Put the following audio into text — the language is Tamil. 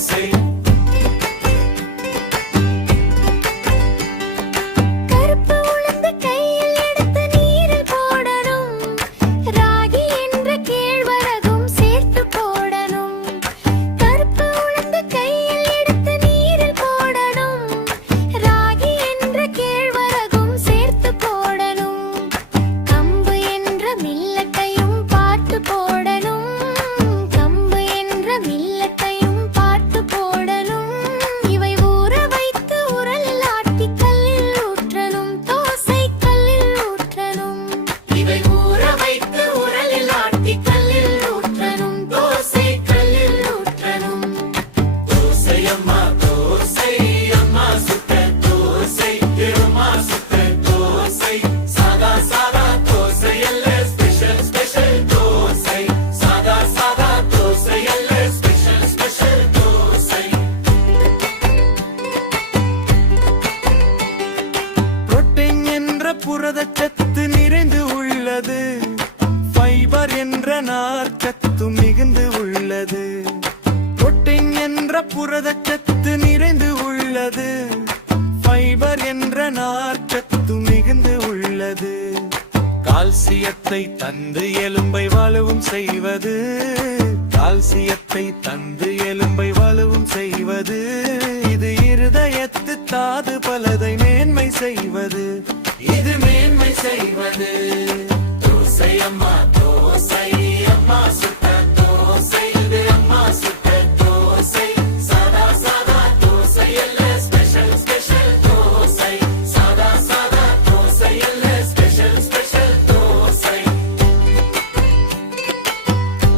தோசை புரதச்சத்து நிறைந்து உள்ளது, ஃபைபர் என்ற நார்ச்சத்து மிகுந்து உள்ளது. புரோட்டீன் என்ற புரதச்சத்து நிறைந்து உள்ளது, ஃபைபர் என்ற நார்ச்சத்து மிகுந்து உள்ளது. கால்சியத்தை தந்து எலும்பை வலுவும் செய்வது, கால்சியத்தை தந்து எலும்பை வலுவும் செய்வது. இது இருதயத்து தாது பலதை மேன்மை செய்வது, இது மேன்மை செய்வது. தோசை அம்மா, தோசை அம்மா.